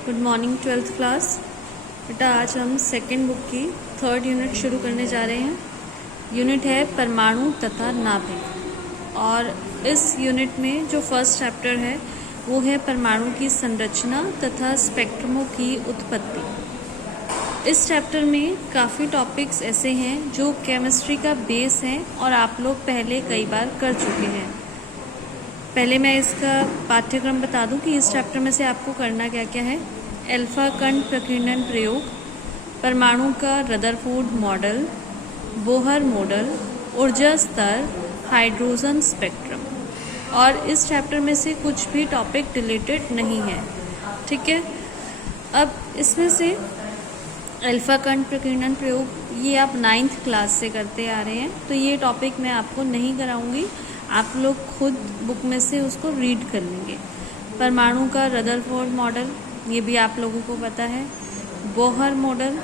Good morning twelfth class. बेटा आज हम सेकेंड बुक की थर्ड यूनिट शुरू करने जा रहे हैं। यूनिट है परमाणु तथा नाभिक, और इस यूनिट में जो फर्स्ट चैप्टर है वो है परमाणु की संरचना तथा स्पेक्ट्रमों की उत्पत्ति। इस चैप्टर में काफ़ी टॉपिक्स ऐसे हैं जो केमिस्ट्री का बेस हैं और आप लोग पहले कई बार कर चुके हैं। पहले मैं इसका पाठ्यक्रम बता दूं कि इस चैप्टर में से आपको करना क्या क्या है। अल्फा कण प्रकीर्णन प्रयोग, परमाणु का रदरफोर्ड मॉडल, बोहर मॉडल, ऊर्जा स्तर, हाइड्रोजन स्पेक्ट्रम। और इस चैप्टर में से कुछ भी टॉपिक रिलेटेड नहीं है, ठीक है। अब इसमें से अल्फा कण प्रकीर्णन प्रयोग ये आप 9th क्लास से करते आ रहे हैं, तो ये टॉपिक मैं आपको नहीं कराऊंगी, आप लोग खुद बुक में से उसको रीड कर लेंगे। परमाणु का रदरफोर्ड मॉडल ये भी आप लोगों को पता है, बोहर मॉडल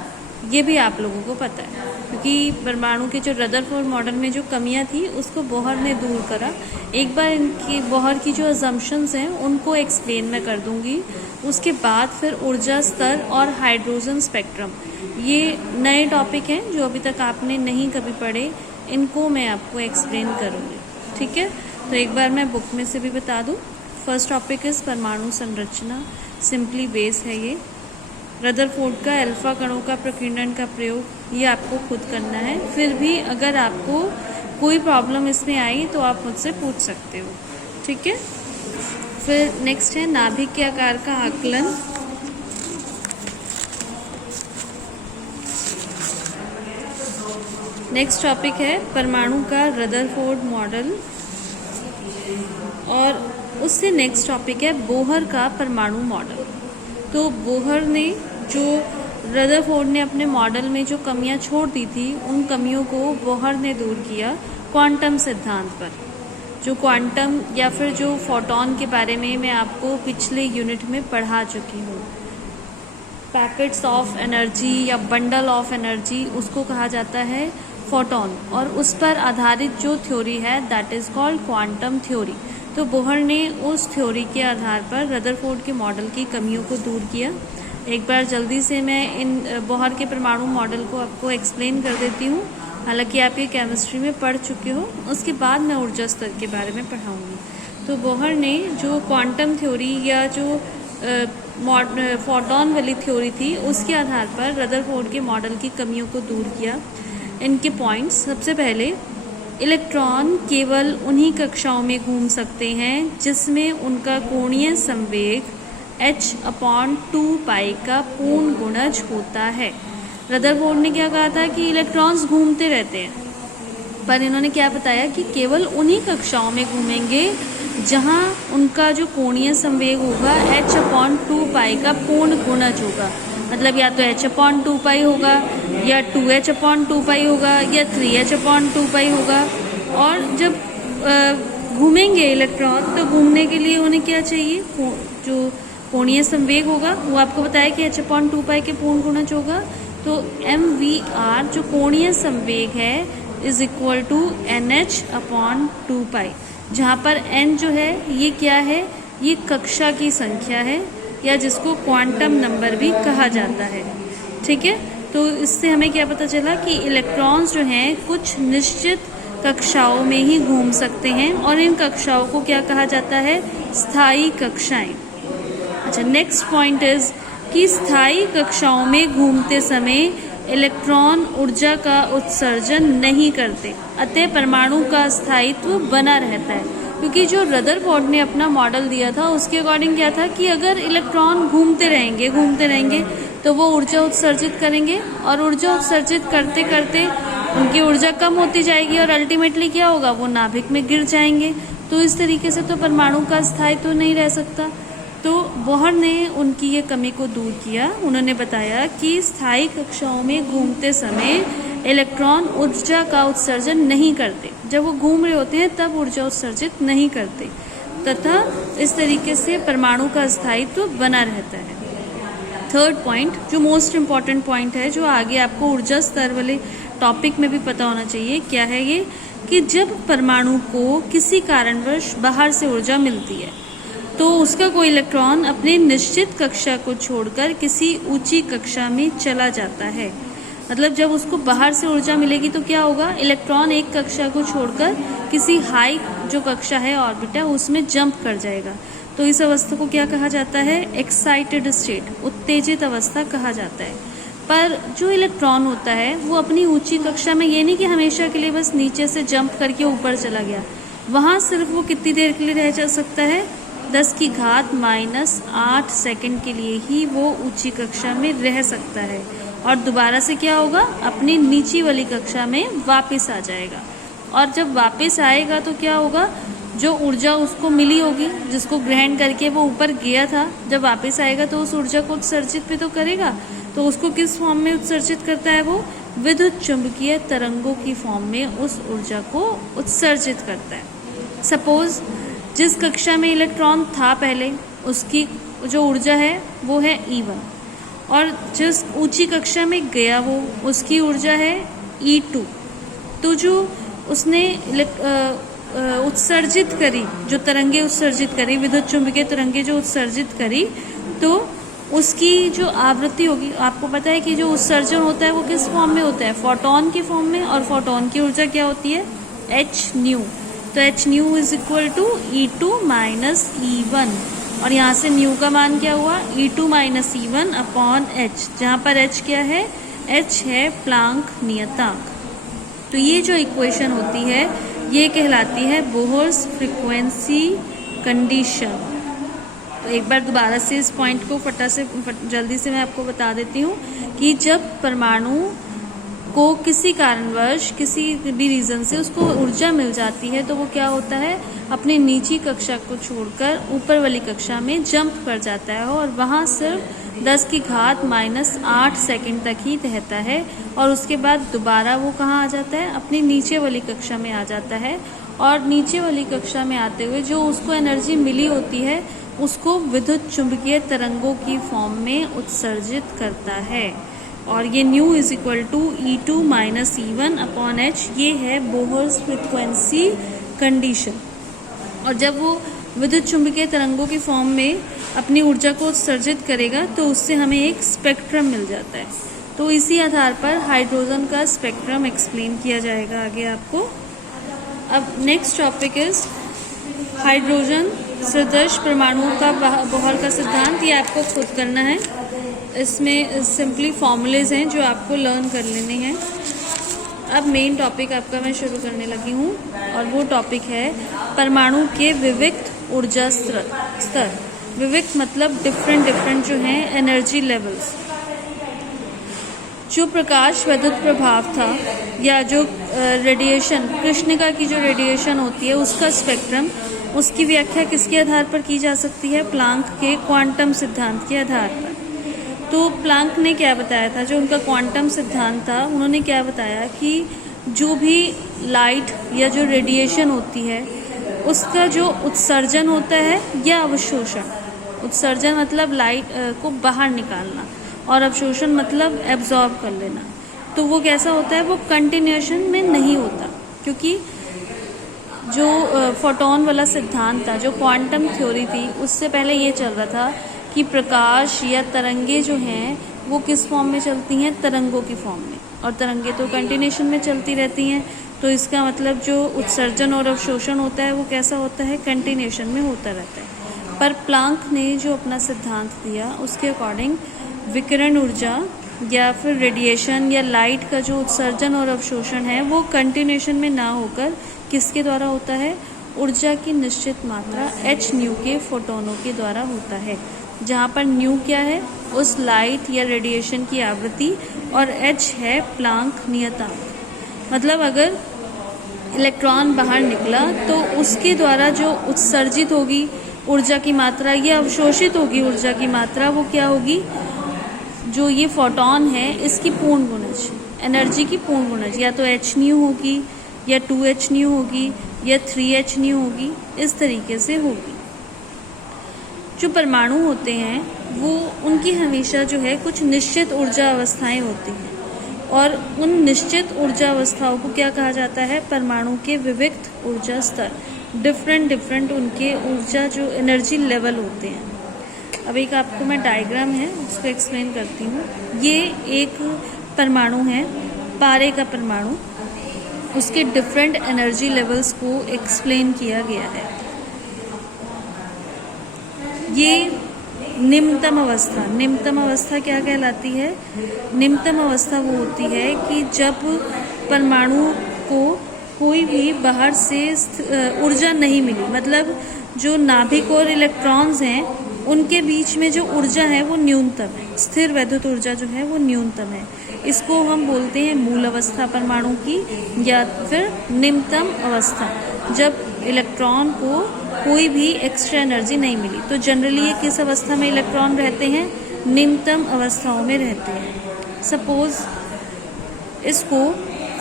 ये भी आप लोगों को पता है, क्योंकि परमाणु के जो रदरफोर्ड मॉडल में जो कमियां थी उसको बोहर ने दूर करा। एक बार इनकी बोहर की जो अजम्पशंस हैं उनको एक्सप्लेन मैं कर दूंगी। उसके बाद फिर ऊर्जा स्तर और हाइड्रोजन स्पेक्ट्रम ये नए टॉपिक हैं जो अभी तक आपने नहीं कभी पढ़े, इनको मैं आपको एक्सप्लेन करूँगी, ठीक है। तो एक बार मैं बुक में से भी बता दूं। फर्स्ट टॉपिक इस परमाणु संरचना, सिंपली बेस है ये। रदरफोर्ड का अल्फा कणों का प्रकीर्णन का प्रयोग ये आपको खुद करना है। फिर भी अगर आपको कोई प्रॉब्लम इसमें आई तो आप मुझसे पूछ सकते हो, ठीक है। फिर नेक्स्ट है नाभिक के आकार का आकलन। नेक्स्ट टॉपिक है परमाणु का रदरफोर्ड मॉडल, और उससे नेक्स्ट टॉपिक है बोहर का परमाणु मॉडल। तो बोहर ने जो रदरफोर्ड ने अपने मॉडल में जो कमियां छोड़ दी थी, उन कमियों को बोहर ने दूर किया क्वांटम सिद्धांत पर। जो क्वांटम या फिर जो फोटॉन के बारे में मैं आपको पिछले यूनिट में पढ़ा चुकी हूँ। पैकेट्स ऑफ एनर्जी या बंडल ऑफ एनर्जी उसको कहा जाता है फोटॉन, और उस पर आधारित जो थ्योरी है that is called quantum theory. तो बोहर ने उस थ्योरी के आधार पर रदरफोर्ड के मॉडल की कमियों को दूर किया। एक बार जल्दी से मैं इन बोहर के परमाणु मॉडल को आपको एक्सप्लेन कर देती हूँ, हालांकि आप ये केमिस्ट्री में पढ़ चुके हो। उसके बाद मैं ऊर्जा स्तर के बारे में पढ़ाऊँगी। तो बोहर ने जो क्वांटम थ्योरी या जो फोटॉन वाली थ्योरी थी उसके आधार पर रदरफोर्ड के मॉडल की कमियों को दूर किया। इनके पॉइंट्स, सबसे पहले इलेक्ट्रॉन केवल उन्हीं कक्षाओं में घूम सकते हैं जिसमें उनका कोणीय संवेग h/2π का पूर्ण गुणज होता है। रदरफोर्ड ने क्या कहा था कि इलेक्ट्रॉन्स घूमते रहते हैं, पर इन्होंने क्या बताया कि केवल उन्हीं कक्षाओं में घूमेंगे जहां उनका जो कोणीय संवेग होगा h/2π का पूर्ण गुणज होगा। मतलब या तो h/2π होगा या 2h/2π होगा या 3h/2π होगा। और जब घूमेंगे इलेक्ट्रॉन तो घूमने के लिए उन्हें क्या चाहिए, जो कोणीय संवेग होगा वो आपको बताया कि h/2π के पूर्ण गुणज होगा। तो mvr जो कोणीय संवेग है इज इक्वल टू nh/2π, जहाँ पर n जो है ये क्या है, ये कक्षा की संख्या है या जिसको क्वांटम नंबर भी कहा जाता है, ठीक है। तो इससे हमें क्या पता चला कि इलेक्ट्रॉन्स जो हैं कुछ निश्चित कक्षाओं में ही घूम सकते हैं, और इन कक्षाओं को क्या कहा जाता है, स्थायी कक्षाएं। अच्छा, नेक्स्ट पॉइंट इज कि स्थायी कक्षाओं में घूमते समय इलेक्ट्रॉन ऊर्जा का उत्सर्जन नहीं करते, अतः परमाणु का स्थायित्व बना रहता है। क्योंकि जो रदरफोर्ड ने अपना मॉडल दिया था उसके अकॉर्डिंग क्या था कि अगर इलेक्ट्रॉन घूमते रहेंगे तो वो ऊर्जा उत्सर्जित करेंगे, और ऊर्जा उत्सर्जित करते करते उनकी ऊर्जा कम होती जाएगी और अल्टीमेटली क्या होगा, वो नाभिक में गिर जाएंगे। तो इस तरीके से तो परमाणु का स्थायित्व नहीं रह सकता। तो बोहर ने उनकी ये कमी को दूर किया। उन्होंने बताया कि स्थायी कक्षाओं में घूमते समय इलेक्ट्रॉन ऊर्जा का उत्सर्जन नहीं करते, जब वो घूम रहे होते हैं तब ऊर्जा उत्सर्जित नहीं करते, तथा इस तरीके से परमाणु का स्थायित्व बना रहता है। थर्ड पॉइंट जो मोस्ट इम्पॉर्टेंट पॉइंट है, जो आगे आपको ऊर्जा स्तर वाले टॉपिक में भी पता होना चाहिए, क्या है ये, कि जब परमाणु को किसी कारणवश बाहर से ऊर्जा मिलती है तो उसका कोई इलेक्ट्रॉन अपनी निश्चित कक्षा को छोड़कर किसी ऊंची कक्षा में चला जाता है। मतलब जब उसको बाहर से ऊर्जा मिलेगी तो क्या होगा, इलेक्ट्रॉन एक कक्षा को छोड़कर किसी हाई जो कक्षा है ऑर्बिट है उसमें जंप कर जाएगा। तो इस अवस्था को क्या कहा जाता है, एक्साइटेड स्टेट, उत्तेजित अवस्था कहा जाता है। पर जो इलेक्ट्रॉन होता है वो अपनी ऊंची कक्षा में, ये नहीं कि हमेशा के लिए बस नीचे से जंप करके ऊपर चला गया, वहाँ सिर्फ वो कितनी देर के लिए रह जा सकता है, 10⁻⁸ सेकंड के लिए ही वो ऊंची कक्षा में रह सकता है और दोबारा से क्या होगा, अपनी नीची वाली कक्षा में वापस आ जाएगा। और जब वापस आएगा तो क्या होगा, जो ऊर्जा उसको मिली होगी जिसको ग्रहण करके वो ऊपर गया था, जब वापस आएगा तो उस ऊर्जा को उत्सर्जित भी तो करेगा। तो उसको किस फॉर्म में उत्सर्जित करता है, वो विद्युत चुंबकीय तरंगों की फॉर्म में उस ऊर्जा को उत्सर्जित करता है। सपोज जिस कक्षा में इलेक्ट्रॉन था पहले, उसकी जो ऊर्जा है वो है E1, और जिस ऊंची कक्षा में गया वो उसकी ऊर्जा है E2। तो जो उसने उत्सर्जित करी, जो तरंगे उत्सर्जित करी, विद्युत चुंबकीय तरंगे जो उत्सर्जित करी, तो उसकी जो आवृत्ति होगी, आपको पता है कि जो उत्सर्जन होता है वो किस फॉर्म में होता है, फोटोन की फॉर्म में, और फोटोन की ऊर्जा क्या होती है, hν। तो hν is equal to E2 minus E1, और यहाँ से ν का मान क्या हुआ, E2 minus E1 upon h, जहाँ पर h क्या है, h है प्लांक नियतांक। तो ये जो इक्वेशन होती है ये कहलाती है बोहर्स फ्रीक्वेंसी कंडीशन। तो एक बार दोबारा से इस पॉइंट को जल्दी से मैं आपको बता देती हूँ कि जब परमाणु को किसी कारणवश, किसी भी रीज़न से उसको ऊर्जा मिल जाती है तो वो क्या होता है, अपनी नीची कक्षा को छोड़कर ऊपर वाली कक्षा में जंप कर जाता है और वहाँ सिर्फ 10⁻⁸ सेकंड तक ही रहता है, और उसके बाद दोबारा वो कहाँ आ जाता है, अपनी नीचे वाली कक्षा में आ जाता है। और नीचे वाली कक्षा में आते हुए जो उसको एनर्जी मिली होती है उसको विद्युत चुंबकीय तरंगों की फॉर्म में उत्सर्जित करता है, और ये ν is equal to E2 minus E1 upon h, ये है बोहर्स फ्रीक्वेंसी कंडीशन। और जब वो विद्युत चुंबकीय तरंगों की फॉर्म में अपनी ऊर्जा को उत्सर्जित करेगा तो उससे हमें एक स्पेक्ट्रम मिल जाता है। तो इसी आधार पर हाइड्रोजन का स्पेक्ट्रम एक्सप्लेन किया जाएगा आगे आपको। अब नेक्स्ट टॉपिक इज हाइड्रोजन सदृश परमाणुओं का बोहर का सिद्धांत। ये आपको खुद करना है, इसमें सिंपली फॉर्मूलेज हैं जो आपको लर्न कर लेने हैं। अब मेन टॉपिक आपका मैं शुरू करने लगी हूँ, और वो टॉपिक है परमाणु के विविक्त ऊर्जा स्तर। विविक्त मतलब डिफरेंट जो हैं एनर्जी लेवल्स। जो प्रकाश विद्युत प्रभाव था, या जो रेडिएशन, कृष्णिका की जो रेडिएशन होती है उसका स्पेक्ट्रम, उसकी व्याख्या किसके आधार पर की जा सकती है, प्लांक के क्वांटम सिद्धांत के आधार पर। तो प्लांक ने क्या बताया था, जो उनका क्वांटम सिद्धांत था, उन्होंने क्या बताया कि जो भी लाइट या जो रेडिएशन होती है उसका जो उत्सर्जन होता है या अवशोषण, उत्सर्जन मतलब लाइट को बाहर निकालना, और अवशोषण मतलब एब्जॉर्ब कर लेना, तो वो कैसा होता है, वो कंटिन्यूएशन में नहीं होता। क्योंकि जो फोटोन वाला सिद्धांत था, जो क्वांटम थ्योरी थी, उससे पहले ये चल रहा था कि प्रकाश या तरंगे जो हैं वो किस फॉर्म में चलती हैं, तरंगों की फॉर्म में, और तरंगे तो कंटिन्यूएशन में चलती रहती हैं। तो इसका मतलब जो उत्सर्जन और अवशोषण होता है वो कैसा होता है, कंटिन्यूएशन में होता रहता है। पर प्लांक ने जो अपना सिद्धांत दिया उसके अकॉर्डिंग विकिरण ऊर्जा या फिर रेडिएशन या लाइट का जो उत्सर्जन और अवशोषण है वो कंटिन्यूएशन में ना होकर किसके द्वारा होता है, ऊर्जा की निश्चित मात्रा hν के फोटोनों के द्वारा होता है, जहाँ पर ν क्या है, उस लाइट या रेडिएशन की आवृत्ति, और h है प्लांक नियतांक। मतलब अगर इलेक्ट्रॉन बाहर निकला तो उसके द्वारा जो उत्सर्जित होगी ऊर्जा की मात्रा या अवशोषित होगी ऊर्जा की मात्रा, वो क्या होगी, जो ये फोटोन है इसकी पूर्ण गुणज, एनर्जी की पूर्ण गुणज, या तो hν होगी या 2hν होगी या 3hν होगी, इस तरीके से होगी। जो परमाणु होते हैं वो उनकी हमेशा जो है कुछ निश्चित ऊर्जा अवस्थाएं होती हैं, और उन निश्चित ऊर्जा अवस्थाओं को क्या कहा जाता है, परमाणु के विविक्त ऊर्जा स्तर। डिफरेंट डिफरेंट उनके ऊर्जा जो एनर्जी लेवल होते हैं। अब एक आपको मैं डायग्राम है उसको एक्सप्लेन करती हूँ। ये एक परमाणु है, पारे का परमाणु, उसके डिफरेंट एनर्जी लेवल्स को एक्सप्लेन किया गया है। ये निम्नतम अवस्था क्या कहलाती है? निम्नतम अवस्था वो होती है कि जब परमाणु को कोई भी बाहर से ऊर्जा नहीं मिली, मतलब जो नाभिक और इलेक्ट्रॉन्स हैं उनके बीच में जो ऊर्जा है वो न्यूनतम है, स्थिर वैद्युत ऊर्जा जो है वो न्यूनतम है। इसको हम बोलते हैं मूल अवस्था परमाणु की या फिर निम्नतम अवस्था, जब इलेक्ट्रॉन को कोई भी एक्स्ट्रा एनर्जी नहीं मिली। तो जनरली ये किस अवस्था में इलेक्ट्रॉन रहते हैं? निम्नतम अवस्थाओं में रहते हैं। सपोज इसको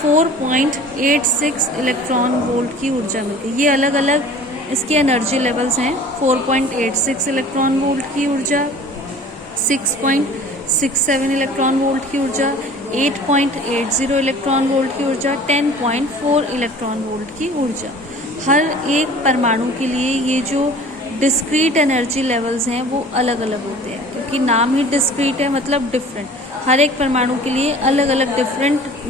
4.86 इलेक्ट्रॉन वोल्ट की ऊर्जा मिलती है। ये अलग अलग इसकी एनर्जी लेवल्स हैं। 4.86 इलेक्ट्रॉन वोल्ट की ऊर्जा, 6.67 इलेक्ट्रॉन वोल्ट की ऊर्जा, 8.80 इलेक्ट्रॉन वोल्ट की ऊर्जा, 10.4 इलेक्ट्रॉन वोल्ट की ऊर्जा। हर एक परमाणु के लिए ये जो डिस्क्रीट एनर्जी लेवल्स हैं वो अलग अलग होते हैं, क्योंकि नाम ही डिस्क्रीट है, मतलब डिफरेंट। हर एक परमाणु के लिए अलग अलग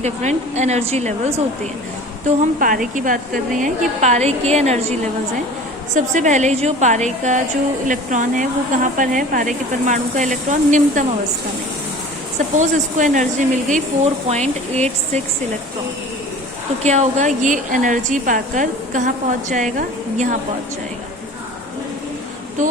डिफरेंट एनर्जी लेवल्स होते हैं। तो हम पारे की बात कर रहे हैं कि पारे के एनर्जी लेवल्स हैं। सबसे पहले जो पारे का जो इलेक्ट्रॉन है वो कहाँ पर है? पारे के परमाणु का इलेक्ट्रॉन निम्नतम अवस्था में। सपोज इसको एनर्जी मिल गई 4.86 इलेक्ट्रॉन, तो क्या होगा? ये एनर्जी पाकर कहाँ पहुँच जाएगा? यहाँ पहुँच जाएगा। तो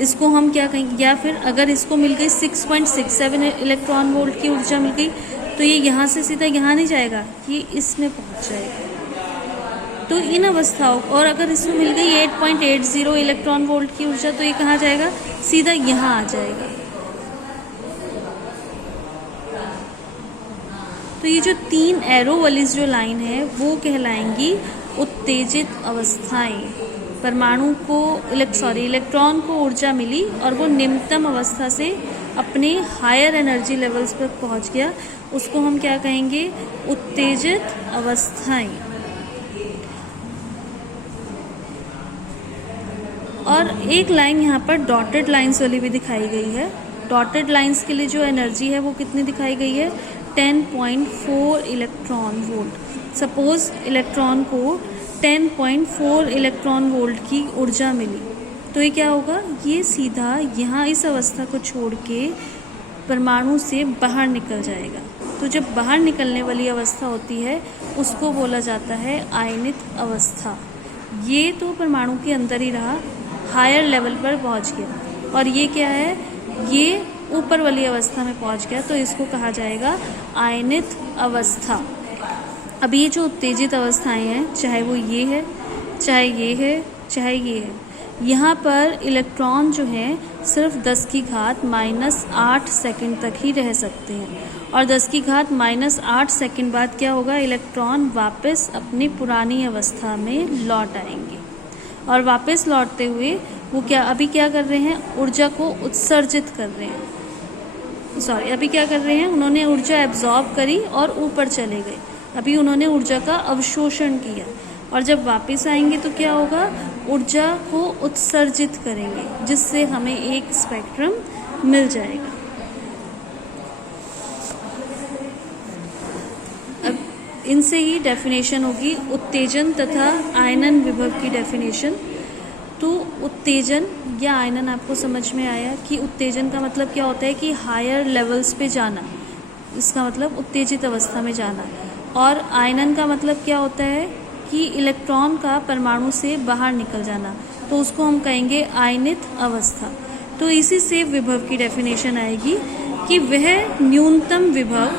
इसको हम क्या कहेंगे? या फिर अगर इसको मिल गई 6.67 इलेक्ट्रॉन वोल्ट की ऊर्जा मिल गई, तो ये यहाँ से सीधा यहाँ नहीं जाएगा, ये इसमें पहुँच जाएगा। तो इन अवस्थाओं, और अगर इसमें मिल गई 8.80 इलेक्ट्रॉन वोल्ट की ऊर्जा, तो ये कहाँ जाएगा? सीधा यहाँ आ जाएगा। तो ये जो 3 एरो वाली जो लाइन है वो कहलाएंगी उत्तेजित अवस्थाएं। परमाणु को इलेक्ट्रॉन को ऊर्जा मिली और वो निम्नतम अवस्था से अपने हायर एनर्जी लेवल्स पर पहुंच गया, उसको हम क्या कहेंगे? उत्तेजित अवस्थाएं। और एक लाइन यहाँ पर डॉटेड लाइंस वाली भी दिखाई गई है। डॉटेड लाइंस के लिए जो एनर्जी है वो कितनी दिखाई गई है? 10.4 इलेक्ट्रॉन वोल्ट। सपोज इलेक्ट्रॉन को 10.4 इलेक्ट्रॉन वोल्ट की ऊर्जा मिली, तो ये क्या होगा? ये सीधा यहाँ इस अवस्था को छोड़ के परमाणु से बाहर निकल जाएगा। तो जब बाहर निकलने वाली अवस्था होती है उसको बोला जाता है आयनित अवस्था। ये तो परमाणु के अंदर ही रहा, हायर लेवल पर पहुँच गया, और ये क्या है? ये ऊपर वाली अवस्था में पहुँच गया, तो इसको कहा जाएगा आयनित अवस्था। अब ये जो उत्तेजित अवस्थाएं हैं, चाहे वो ये है, चाहे ये है, चाहे ये है, यहाँ पर इलेक्ट्रॉन जो है सिर्फ 10⁻⁻8 सेकंड तक ही रह सकते हैं, और 10⁻⁻8 सेकंड बाद क्या होगा? इलेक्ट्रॉन वापस अपनी पुरानी अवस्था में लौट आएंगे। और वापस लौटते हुए वो अभी क्या कर रहे हैं? ऊर्जा को उत्सर्जित कर रहे हैं। अभी क्या कर रहे हैं? उन्होंने ऊर्जा एब्जॉर्ब करी और ऊपर चले गए। अभी उन्होंने ऊर्जा का अवशोषण किया, और जब वापस आएंगे तो क्या होगा? ऊर्जा को उत्सर्जित करेंगे, जिससे हमें एक स्पेक्ट्रम मिल जाएगा। अब इनसे ही डेफिनेशन होगी उत्तेजन तथा आयनन विभव की डेफिनेशन। तो उत्तेजन या आयनन आपको समझ में आया कि उत्तेजन का मतलब क्या होता है? कि हायर लेवल्स पे जाना, इसका मतलब उत्तेजित अवस्था में जाना। और आयनन का मतलब क्या होता है? कि इलेक्ट्रॉन का परमाणु से बाहर निकल जाना, तो उसको हम कहेंगे आयनित अवस्था। तो इसी से विभव की डेफिनेशन आएगी कि वह न्यूनतम विभव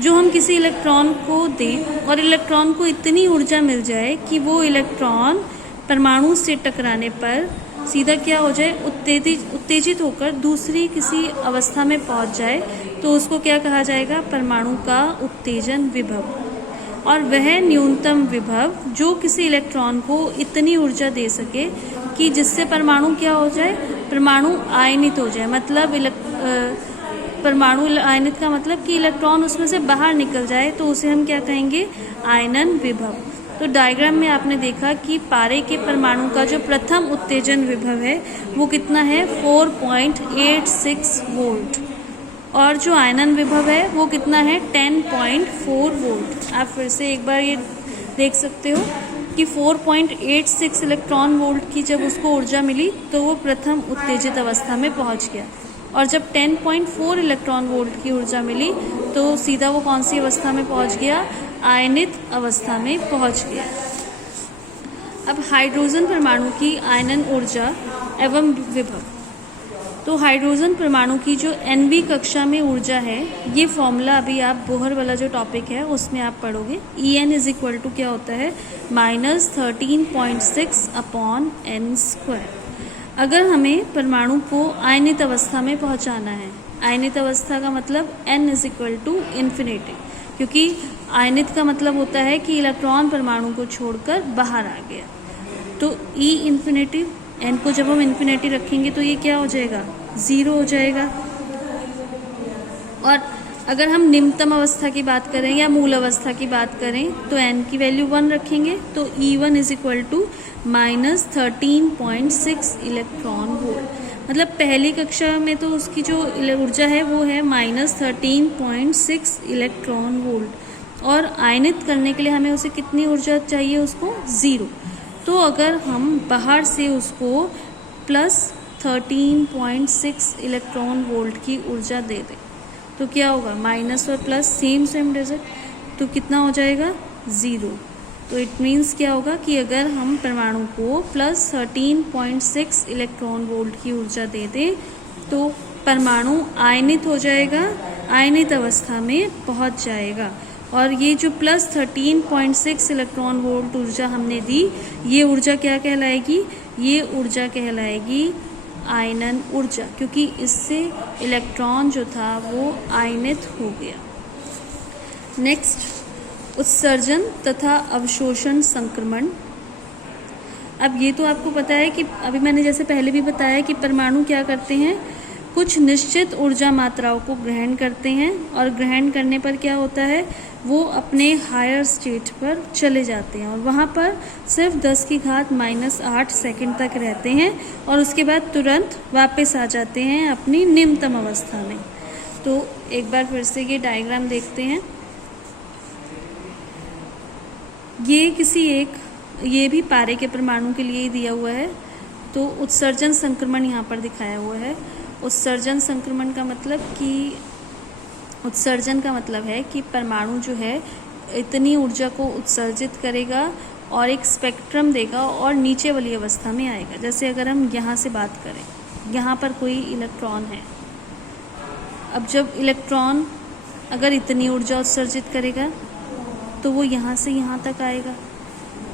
जो हम किसी इलेक्ट्रॉन को दें और इलेक्ट्रॉन को इतनी ऊर्जा मिल जाए कि वो इलेक्ट्रॉन परमाणु से टकराने पर सीधा क्या हो जाए? उत्तेजित होकर दूसरी किसी अवस्था में पहुंच जाए, तो उसको क्या कहा जाएगा? परमाणु का उत्तेजन विभव। और वह न्यूनतम विभव जो किसी इलेक्ट्रॉन को इतनी ऊर्जा दे सके कि जिससे परमाणु क्या हो जाए? परमाणु आयनित हो जाए। मतलब परमाणु आयनित का मतलब कि इलेक्ट्रॉन उसमें से बाहर निकल जाए, तो उसे हम क्या कहेंगे? आयनन विभव। तो डायग्राम में आपने देखा कि पारे के परमाणु का जो प्रथम उत्तेजन विभव है वो कितना है 4.86 वोल्ट, और जो आयनन विभव है वो कितना है 10.4 वोल्ट। आप फिर से एक बार ये देख सकते हो कि 4.86 इलेक्ट्रॉन वोल्ट की जब उसको ऊर्जा मिली तो वो प्रथम उत्तेजित अवस्था में पहुंच गया, और जब 10.4 इलेक्ट्रॉन वोल्ट की ऊर्जा मिली तो सीधा वो कौन सी अवस्था में पहुंच गया, आयनित अवस्था में पहुंच गया। अब हाइड्रोजन परमाणु की आयनन ऊर्जा एवं विभव। तो हाइड्रोजन परमाणु की जो NV कक्षा में ऊर्जा है, ये फॉर्मूला अभी आप बोहर वाला जो टॉपिक है उसमें आप पढ़ोगे। En इज इक्वल टू क्या होता है -13.6/n²। अगर हमें परमाणु को आयनित अवस्था में पहुंचाना है, आयनित अवस्था का मतलब n is equal to infinity, क्योंकि आयनित का मतलब होता है कि इलेक्ट्रॉन परमाणु को छोड़कर बाहर आ गया। तो E इन्फिनिटी, n को जब हम इन्फिनिटी रखेंगे तो ये क्या हो जाएगा, 0 हो जाएगा। और अगर हम निम्नतम अवस्था की बात करें या मूल अवस्था की बात करें तो n की वैल्यू 1 रखेंगे, तो E1 is equal to -13.6 electron volt. मतलब पहली कक्षा में तो उसकी जो ऊर्जा है वो है -13.6 इलेक्ट्रॉन वोल्ट, और आयनित करने के लिए हमें उसे कितनी ऊर्जा चाहिए, उसको 0। तो अगर हम बाहर से उसको +13.6 इलेक्ट्रॉन वोल्ट की ऊर्जा दे दें तो क्या होगा, माइनस और प्लस सेम रिजल्ट, तो कितना हो जाएगा, 0। तो इट मीन्स क्या होगा कि अगर हम परमाणु को +13.6 इलेक्ट्रॉन वोल्ट की ऊर्जा दे दें तो परमाणु आयनित हो जाएगा, आयनित अवस्था में पहुंच जाएगा। और ये जो +13.6 इलेक्ट्रॉन वोल्ट ऊर्जा हमने दी, ये ऊर्जा क्या कहलाएगी, ये ऊर्जा कहलाएगी आयनन ऊर्जा, क्योंकि इससे इलेक्ट्रॉन जो था वो आयनित हो गया। नेक्स्ट, उत्सर्जन तथा अवशोषण संक्रमण। अब ये तो आपको पता है कि अभी मैंने जैसे पहले भी बताया कि परमाणु क्या करते हैं, कुछ निश्चित ऊर्जा मात्राओं को ग्रहण करते हैं, और ग्रहण करने पर क्या होता है, वो अपने हायर स्टेट पर चले जाते हैं और वहाँ पर सिर्फ 10⁻⁻8 सेकंड तक रहते हैं, और उसके बाद तुरंत वापस आ जाते हैं अपनी निम्नतम अवस्था में। तो एक बार फिर से ये डायग्राम देखते हैं। ये भी पारे के परमाणु के लिए ही दिया हुआ है। तो उत्सर्जन संक्रमण यहाँ पर दिखाया हुआ है। उत्सर्जन संक्रमण का मतलब है कि परमाणु जो है इतनी ऊर्जा को उत्सर्जित करेगा और एक स्पेक्ट्रम देगा और नीचे वाली अवस्था में आएगा। जैसे अगर हम यहाँ से बात करें, यहाँ पर कोई इलेक्ट्रॉन है। अब जब इलेक्ट्रॉन अगर इतनी ऊर्जा उत्सर्जित करेगा तो वो यहाँ से यहाँ तक आएगा।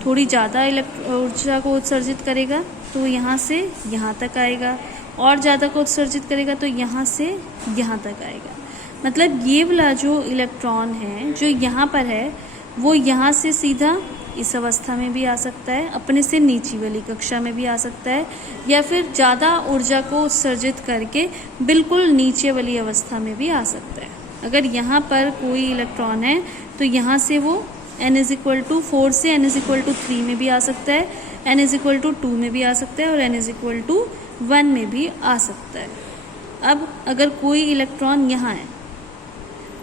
थोड़ी ज़्यादा ऊर्जा को उत्सर्जित करेगा तो वो यहाँ से यहाँ तक आएगा, और ज़्यादा को उत्सर्जित करेगा तो यहाँ से यहाँ तक आएगा। मतलब ये वाला जो इलेक्ट्रॉन है जो यहाँ पर है वो यहाँ से सीधा इस अवस्था में भी आ सकता है, अपने से नीची वाली कक्षा में भी आ सकता है, या फिर ज़्यादा ऊर्जा को उत्सर्जित करके बिल्कुल नीचे वाली अवस्था में भी आ सकता है। अगर यहाँ पर कोई इलेक्ट्रॉन है तो यहाँ से वो n=4 से n=3 में भी आ सकता है, n=2 में भी आ सकता है, और n=1 में भी आ सकता है। अब अगर कोई इलेक्ट्रॉन यहाँ है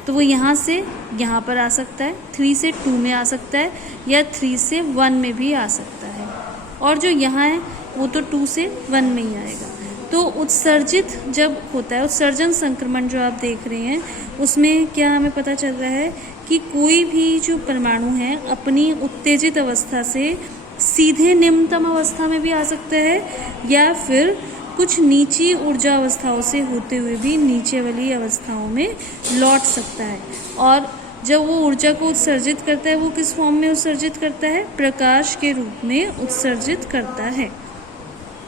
तो वो यहाँ से यहाँ पर आ सकता है, 3 से 2 में आ सकता है, या 3 से 1 में भी आ सकता है, और जो यहाँ है वो तो 2 से 1 में ही आएगा। तो उत्सर्जित जब होता है, उत्सर्जन संक्रमण जो आप देख रहे हैं उसमें क्या हमें पता चल रहा है कि कोई भी जो परमाणु है अपनी उत्तेजित अवस्था से सीधे निम्नतम अवस्था में भी आ सकता है, या फिर कुछ नीची ऊर्जा अवस्थाओं से होते हुए भी नीचे वाली अवस्थाओं में लौट सकता है। और जब वो ऊर्जा को उत्सर्जित करता है वो किस फॉर्म में उत्सर्जित करता है, प्रकाश के रूप में उत्सर्जित करता है।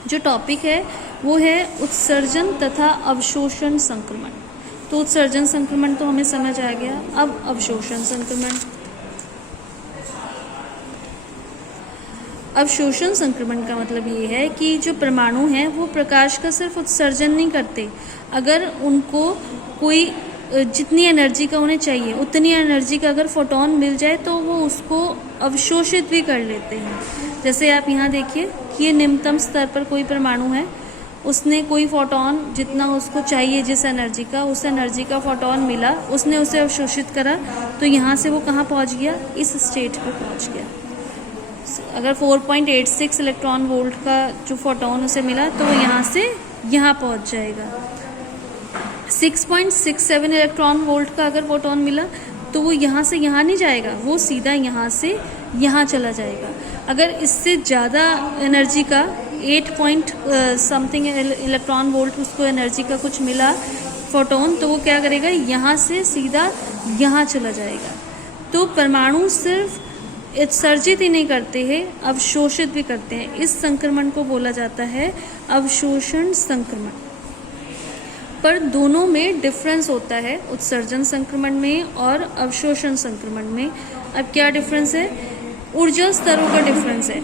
जो टॉपिक है वो है उत्सर्जन तथा अवशोषण संक्रमण। तो उत्सर्जन संक्रमण तो हमें समझ आ गया। अब अवशोषण संक्रमण। अवशोषण संक्रमण का मतलब ये है कि जो परमाणु हैं वो प्रकाश का सिर्फ उत्सर्जन नहीं करते, अगर उनको कोई जितनी एनर्जी का उन्हें चाहिए उतनी एनर्जी का अगर फोटोन मिल जाए तो वो उसको अवशोषित भी कर लेते हैं। जैसे आप यहाँ देखिए कि ये निम्नतम स्तर पर कोई परमाणु है, उसने कोई फोटोन जितना उसको चाहिए जिस एनर्जी का, उस एनर्जी का फोटोन मिला, उसने उसे अवशोषित करा, तो यहाँ से वो कहाँ पहुँच गया, इस स्टेट पे पहुँच गया। अगर 4.86 इलेक्ट्रॉन वोल्ट का जो फोटोन उसे मिला तो वो यहाँ से यहाँ पहुँच जाएगा। 6.67 इलेक्ट्रॉन वोल्ट का अगर फोटोन मिला तो वो यहाँ से यहाँ नहीं जाएगा, वो सीधा यहाँ से यहाँ चला जाएगा। अगर इससे ज़्यादा एनर्जी का 8 इलेक्ट्रॉन वोल्ट उसको एनर्जी का कुछ मिला फोटोन, तो वो क्या करेगा, यहाँ से सीधा यहाँ चला जाएगा। तो परमाणु सिर्फ उत्सर्जित ही नहीं करते हैं, अवशोषित भी करते हैं। इस संक्रमण को बोला जाता है अवशोषण संक्रमण। पर दोनों में डिफरेंस होता है, उत्सर्जन संक्रमण में और अवशोषण संक्रमण में। अब क्या डिफरेंस है, ऊर्जा स्तरों का डिफरेंस है।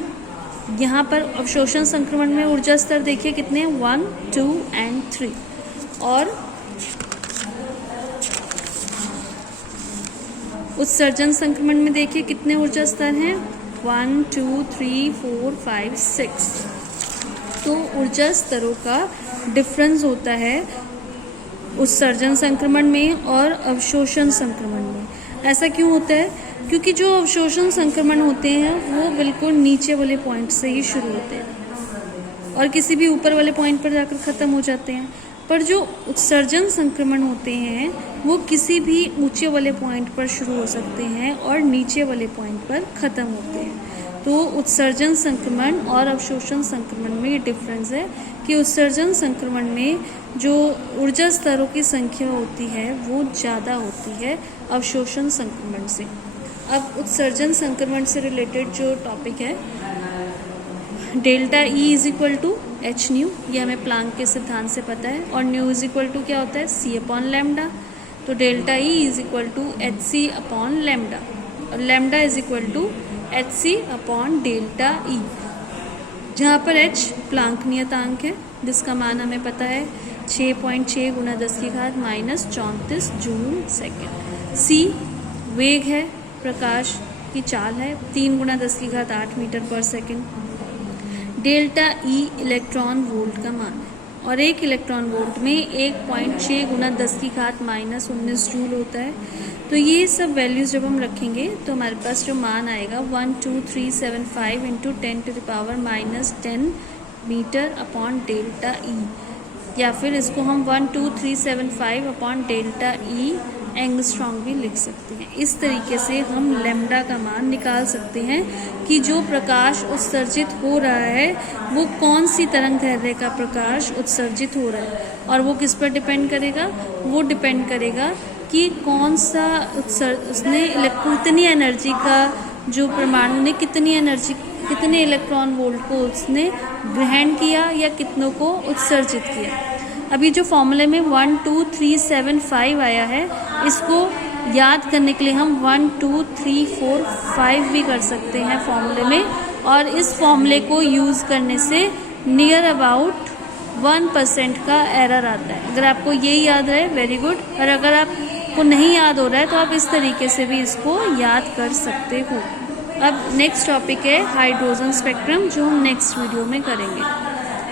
यहाँ पर अवशोषण संक्रमण में ऊर्जा स्तर देखिए कितने हैं, 1, 2 एंड 3, और उत्सर्जन संक्रमण में देखिए कितने ऊर्जा स्तर हैं, 1, 2, 3, 4, 5, 6। तो ऊर्जा स्तरों का डिफरेंस होता है उत्सर्जन संक्रमण में और अवशोषण संक्रमण में। ऐसा क्यों होता है, क्योंकि जो अवशोषण संक्रमण होते हैं वो बिल्कुल नीचे वाले पॉइंट से ही शुरू होते हैं और किसी भी ऊपर वाले पॉइंट पर जाकर ख़त्म हो जाते हैं। पर जो उत्सर्जन संक्रमण होते हैं वो किसी भी ऊंचे वाले पॉइंट पर शुरू हो सकते हैं और नीचे वाले पॉइंट पर ख़त्म होते हैं। तो उत्सर्जन संक्रमण और अवशोषण संक्रमण में ये डिफरेंस है कि उत्सर्जन संक्रमण में जो ऊर्जा स्तरों की संख्या होती है वो ज़्यादा होती है अवशोषण संक्रमण से। अब उत्सर्जन संक्रमण से रिलेटेड जो टॉपिक है, delta E is equal to H nu, ये हमें प्लांक के सिद्धांत से पता है, और न्यू इज इक्वल टू क्या होता है, सी अपॉन लैम्डा। तो delta E is equal to h c upon lambda, और lambda is equal to h c upon delta E, जहाँ पर एच प्लांक नियतांक है जिसका मान हमें पता है 6.6 गुना 10 की घात माइनस 34 जूल सेकेंड। सी वेग है, प्रकाश की चाल है, 3 गुना 10 की घात 8 मीटर पर second. Delta E electron volt का मान है और 1 इलेक्ट्रॉन वोल्ट में 1.6 गुना 10 की घात माइनस 19 जूल होता है। तो ये सब वैल्यूज जब हम रखेंगे तो हमारे पास जो मान आएगा 12375 into 10 to the power minus 10 metre upon delta E, या फिर इसको हम 12375 अपॉन डेल्टा ई एंगस्ट्रॉम भी लिख सकते हैं। इस तरीके से हम लैम्डा का मान निकाल सकते हैं कि जो प्रकाश उत्सर्जित हो रहा है वो कौन सी तरंग दैर्ध्य का प्रकाश उत्सर्जित हो रहा है, और वो किस पर डिपेंड करेगा, वो डिपेंड करेगा कि कौन सा उसने कितनी एनर्जी का, जो परमाणु ने कितनी एनर्जी, कितने इलेक्ट्रॉन वोल्ट को उसने ग्रहण किया या कितनों को उत्सर्जित किया। अभी जो फॉर्मूले में 12375 आया है, इसको याद करने के लिए हम 1 2 3 4 5 भी कर सकते हैं फॉर्मूले में, और इस फॉर्मूले को यूज़ करने से नियर अबाउट 1% का एरर आता है। अगर आपको ये याद रहे वेरी गुड, और अगर आपको नहीं याद हो रहा है तो आप इस तरीके से भी इसको याद कर सकते हो। अब नेक्स्ट टॉपिक है हाइड्रोजन स्पेक्ट्रम, जो हम नेक्स्ट वीडियो में करेंगे।